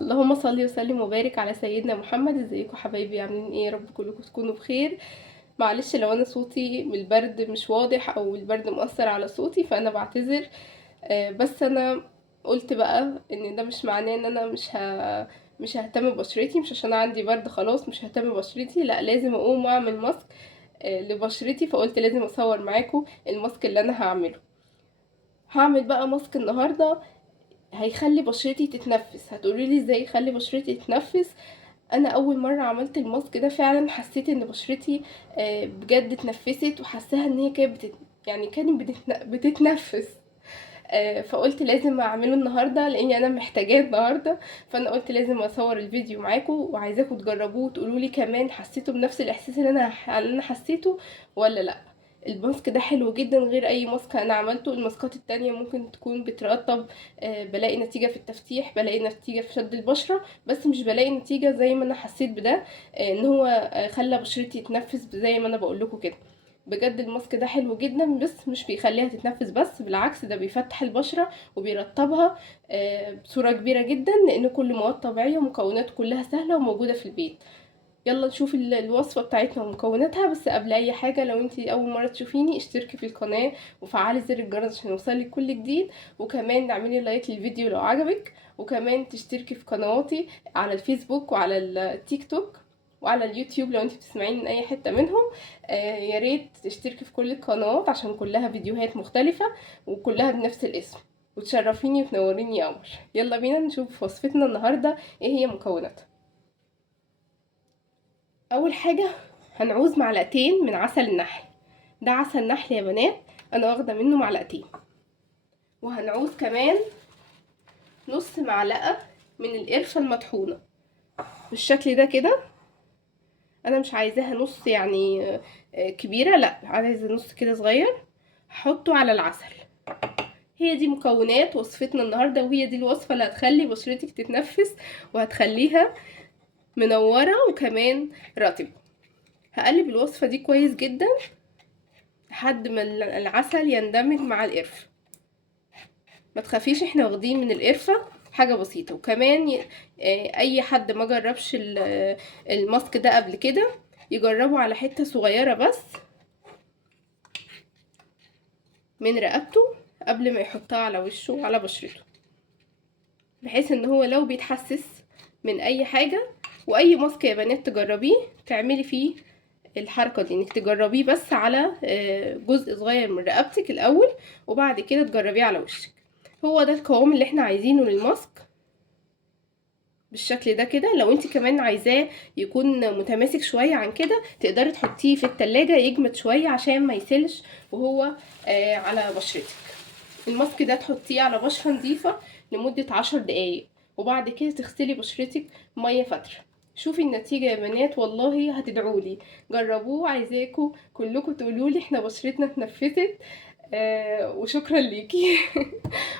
اللهم صل وسلم وبارك على سيدنا محمد. ازيكم حبايبي؟ عاملين ايه؟ يا رب كلكم تكونوا بخير. معلش لو انا صوتي من البرد مش واضح او البرد مؤثر على صوتي فانا بعتذر. بس انا قلت بقى ان ده مش معناه ان انا مش ههتم ببشرتي، مش عشان عندي برد خلاص مش ههتم ببشرتي، لا لازم اقوم واعمل ماسك لبشرتي. فقلت لازم اصور معاكم الماسك اللي انا هعمل بقى ماسك النهارده هيخلي بشرتي تتنفس. هتقولي لي ازاي يخلي بشرتي تتنفس؟ انا اول مره عملت الماسك ده فعلا حسيت ان بشرتي بجد اتنفست، وحساها ان هي كانت يعني كانت بتتنفس. فقلت لازم اعمله النهارده لاني انا محتاجاه النهارده. فانا قلت لازم اصور الفيديو معاكم وعايزاكم تجربوه وتقولوا لي كمان حسيتوا بنفس الاحساس اللي انا حسيته ولا لا. الماسك ده حلو جدا غير اي ماسك انا عملته. الماسكات التانية ممكن تكون بترطب، بلاقي نتيجة في التفتيح، بلاقي نتيجة في شد البشرة، بس مش بلاقي نتيجة زي ما انا حسيت بده، ان هو خلى بشرتي تتنفس زي ما انا بقول لكم كده. بجد الماسك ده حلو جدا، بس مش بيخليها تتنفس بس، بالعكس ده بيفتح البشرة وبيرطبها بصورة كبيرة جدا، لان كل مواد طبيعية ومكونات كلها سهلة وموجودة في البيت. يلا نشوف الوصفة بتاعتنا ومكوناتها. بس قبل اي حاجة، لو انتي اول مرة تشوفيني اشتركي في القناة وفعلي زر الجرس عشان يوصلك كل جديد، وكمان اعملي لايك للفيديو لو عجبك، وكمان تشتركي في قنواتي على الفيسبوك وعلى التيك توك وعلى اليوتيوب لو انتي بتسمعيني من اي حتة منهم. يا ريت تشتركي في كل القنوات عشان كلها فيديوهات مختلفة وكلها بنفس الاسم، وتشرفيني وتنوريني يا قمر. يلا بينا نشوف وصفتنا النهاردة ايه هي مكوناتها. اول حاجة هنعوز معلقتين من عسل النحل. ده عسل نحل يا بنات، انا واخده منه معلقتين. وهنعوز كمان نص معلقه من القرفه المطحونه بالشكل ده كده. انا مش عايزاها نص يعني كبيره، لا عايزه نص كده صغير، هحطه على العسل. هي دي مكونات وصفتنا النهارده، وهي دي الوصفه اللي هتخلي بشرتك تتنفس وهتخليها منوره وكمان رطبه. هقلب الوصفه دي كويس جدا لحد ما العسل يندمج مع القرفه. ما تخافيش، احنا واخدين من القرفة حاجة بسيطة. وكمان اي حد ما جربش الماسك ده قبل كده يجربه على حتة صغيرة بس من رقبته قبل ما يحطها على وشه وعلى بشرته، بحيث ان هو لو بيتحسس من اي حاجة. واي ماسك يا بنات تجربيه تعملي فيه الحركة دي، انك تجربيه بس على جزء صغير من رقبتك الاول، وبعد كده تجربيه على وشك. هو ده القوام اللي احنا عايزينه للماسك بالشكل ده كده. لو انت كمان عايزاه يكون متماسك شوية عن كده تقدري تحطيه في التلاجة يجمد شوية عشان ما يسلش وهو على بشرتك. الماسك ده تحطيه على بشرة نظيفة لمدة 10 دقايق، وبعد كده تغسلي بشرتك مية فترة. شوفي النتيجة يا بنات، والله هتدعولي. جربوه، عايزاكم كلكم تقولولي احنا بشرتنا اتنفست. وشكرا ليكي.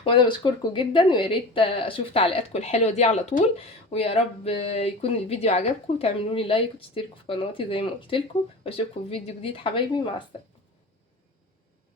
وانا بشكركم جدا، ويا ريت اشوف تعليقاتكم الحلوه دي على طول. ويا رب يكون الفيديو عجبكم وتعملوا لي لايك وتشتركوا في قناتي زي ما قلت لكم. واشوفكم في فيديو جديد حبايبي، مع السلامه.